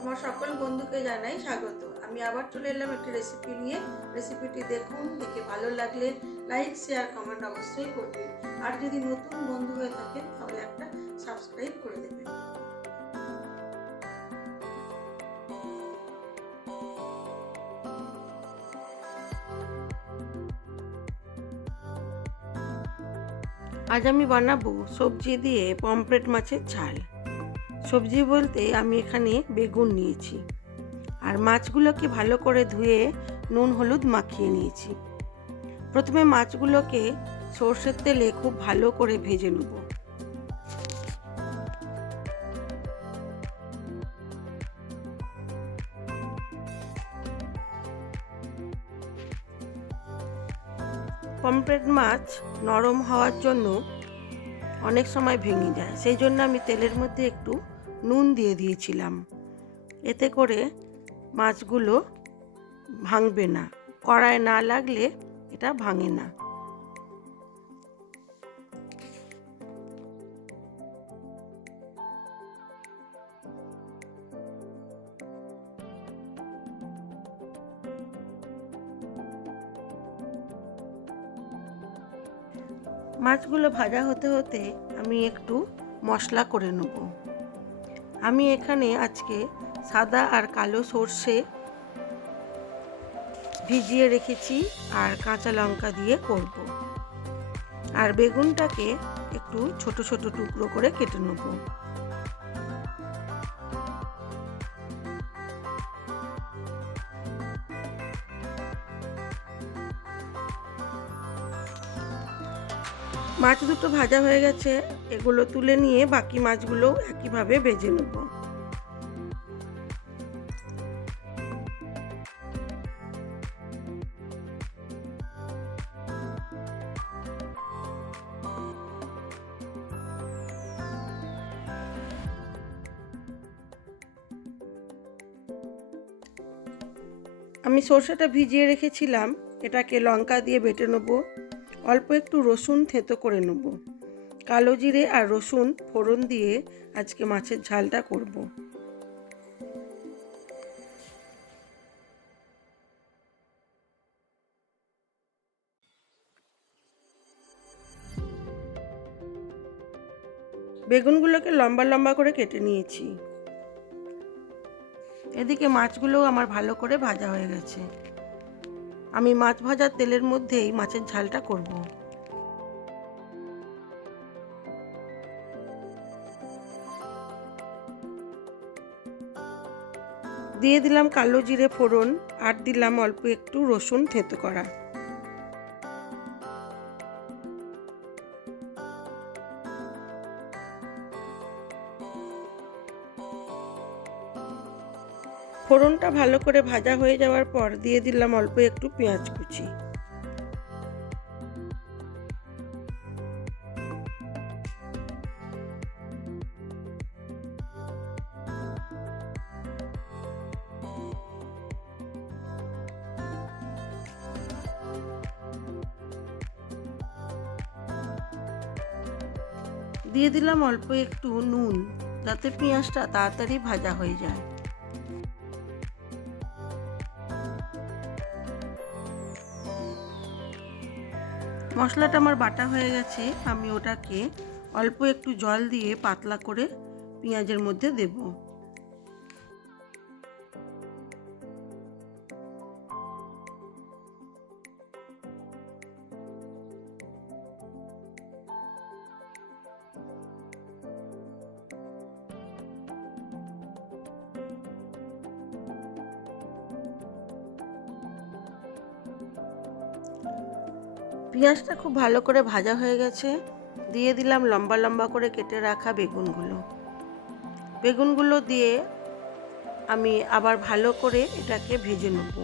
আমার সকল বন্ধুকে জানাই স্বাগত। আমি আবার চলে এলাম একটি রেসিপি নিয়ে। রেসিপিটি দেখুন, দেখে ভালো লাগলে লাইক, শেয়ার, কমেন্ট অবশ্যই করবেন। আর যদি নতুন বন্ধু হয়ে থাকেন তাহলে একটা সাবস্ক্রাইব করে দেবেন। আজ আমি বানাবো সবজি দিয়ে পমফ্রেট মাছের ঝাল। সবজি বলতে আমি এখানে বেগুন নিয়েছি, আর মাছগুলোকে ভালো করে ধুয়ে নুন হলুদ মাখিয়ে নিয়েছি। প্রথমে মাছগুলোকে সর্ষের তেলে খুব ভালো করে ভেজে নেব। পমফ্রেট মাছ নরম হওয়ার জন্য অনেক সময় ভেঙে যায়, সেই জন্য আমি তেলের মধ্যে একটু নুন দিয়ে দিয়েছিলাম। এতে করে মাছগুলো ভাঙবে না, কড়ায় না লাগলে এটা ভাঙে না। মাছগুলো ভাজা হতে হতে আমি একটু মশলা করে নেব। আমি এখানে আজকে সাদা আর কালো সর্ষে ভিজিয়ে রেখেছি, আর কাঁচা লঙ্কা দিয়ে করব। আর বেগুনটাকে একটু ছোট ছোট টুকরো করে কেটে নেব। মাছ দুটো ভাজা হয়ে গেছে, এগুলো তুলে নিয়ে বাকি মাছগুলো একইভাবে ভেজে নেব। আমি সর্ষেটা ভিজিয়ে রেখেছিলাম, এটাকে লঙ্কা দিয়ে বেটে নেব। অল্প একটু রসুন থেঁতো করে নেব। কালো জিরে আর রসুন ফোড়ন দিয়ে আজকে মাছের ঝালটা করব। বেগুনগুলোকে লম্বা লম্বা করে কেটে নিয়েছি। এদিকে মাছগুলোও আমার ভালো করে ভাজা হয়ে গেছে। আমি মাছ ভাজার তেলের মধ্যেই মাছের ঝালটা করব। দিয়ে দিলাম কালো জিরে ফোড়ন, আর দিলাম অল্প একটু রসুন থেঁতো করা। ফোড়নটা ভালো করে ভাজা হয়ে যাওয়ার পর দিয়ে দিলাম অল্প একটু পেঁয়াজ কুচি। দিয়ে দিলাম অল্প একটু নুন, যাতে পেঁয়াজটা তাড়াতাড়ি ভাজা হয়ে যায়। মশলাটা আমার বাটা হয়ে গেছে, আমি ওটাকে অল্প একটু জল দিয়ে পাতলা করে পেঁয়াজের মধ্যে দেব। পেঁয়াজটা খুব ভালো করে ভাজা হয়ে গেছে, দিয়ে দিলাম লম্বা লম্বা করে কেটে রাখা বেগুনগুলো। বেগুনগুলো দিয়ে আমি আবার ভালো করে এটাকে ভেজে নেব।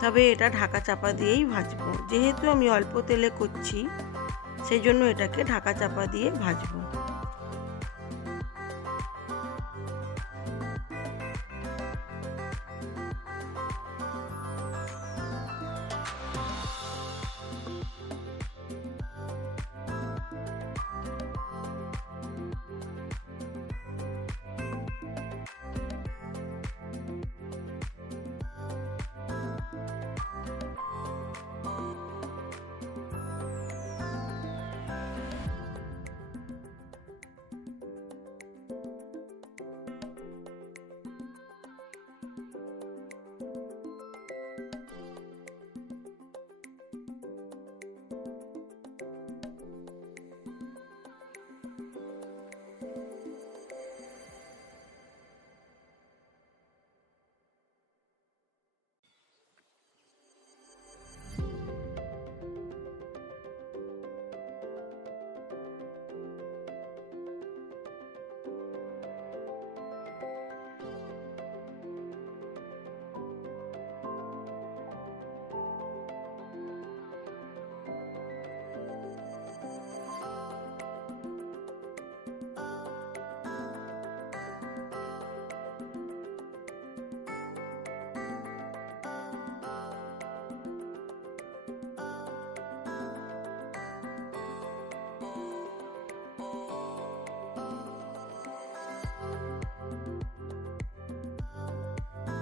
তবে এটা ঢাকা চাপা দিয়েই ভাজবো, যেহেতু আমি অল্প তেলে করছি সেই জন্য এটাকে ঢাকা চাপা দিয়ে ভাজবো।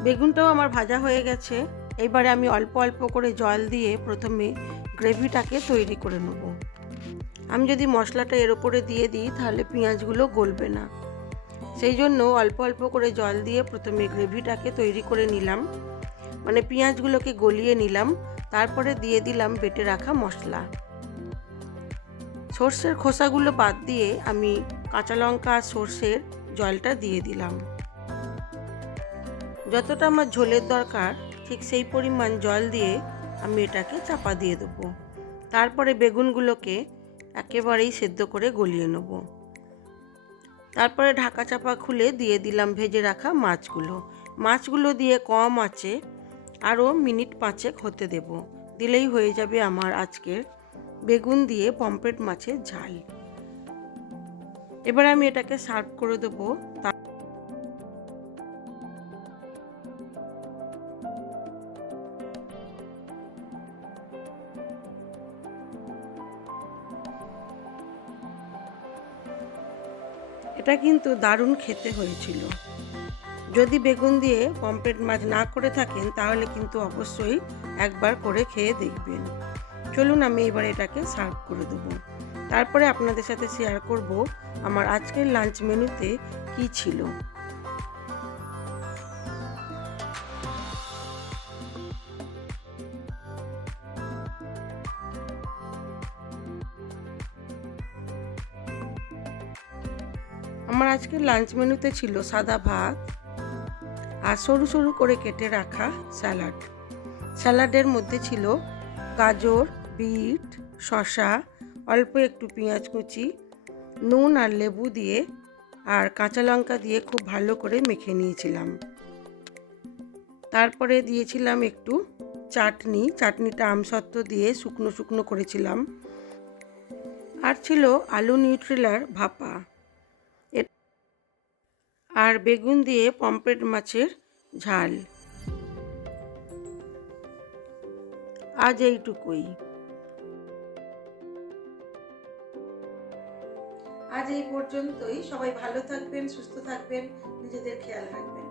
বেগুনটাও আমার ভাজা হয়ে গেছে। এবারে আমি অল্প অল্প করে জল দিয়ে প্রথমে গ্রেভিটাকে তৈরি করে নেব। আমি যদি মশলাটা এর ওপরে দিয়ে দিই তাহলে পেঁয়াজগুলো গলবে না, সেই জন্য অল্প অল্প করে জল দিয়ে প্রথমে গ্রেভিটাকে তৈরি করে নিলাম, মানে পেঁয়াজগুলোকে গলিয়ে নিলাম। তারপরে দিয়ে দিলাম বেটে রাখা মশলা। সর্ষের খোসাগুলো বাদ দিয়ে আমি কাঁচা লঙ্কা আর সর্ষের জলটা দিয়ে দিলাম। যতটা আমার ঝোলের দরকার ঠিক সেই পরিমাণ জল দিয়ে আমি এটাকে চাপা দিয়ে দেবো। তারপরে বেগুনগুলোকে একেবারেই সেদ্ধ করে গলিয়ে নেব। তারপরে ঢাকা চাপা খুলে দিয়ে দিলাম ভেজে রাখা মাছগুলো। মাছগুলো দিয়ে কম আঁচে আরও মিনিট 5 হতে দেব। দিলেই হয়ে যাবে আমার আজকের বেগুন দিয়ে পমফ্রেট মাছের ঝাল। এবার আমি এটাকে সার্ভ করে দেবো। এটা কিন্তু দারুণ খেতে হয়েছিল। যদি বেগুন দিয়ে পমফ্রেট মাছ না করে থাকেন তাহলে কিন্তু অবশ্যই একবার করে খেয়ে দেখবেন। চলুন আমি এবার এটাকে সার্ভ করে দেবো। তারপরে আপনাদের সাথে শেয়ার করব আমার আজকের লাঞ্চ মেনুতে কি ছিল। আমার আজকের লাঞ্চ মেনুতে ছিল সাদা ভাত আর সরু সরু করে কেটে রাখা স্যালাড। স্যালাডের মধ্যে ছিল গাজর, বিট, শসা, অল্প একটু পেঁয়াজ কুচি, নুন আর লেবু দিয়ে আর কাঁচা লঙ্কা দিয়ে খুব ভালো করে মেখে নিয়েছিলাম। তারপরে দিয়েছিলাম একটু চাটনি, চাটনিটা আমসত্ত্ব দিয়ে শুকনো শুকনো করেছিলাম। আর ছিল আলু নিউট্রেলার ভাপা আর বেগুন দিয়ে পমফ্রেট মাছের ঝাল। আজ এইটুকুই। আজ এই পর্যন্তই। সবাই ভালো থাকবেন, সুস্থ থাকবেন, নিজেদের খেয়াল রাখবেন।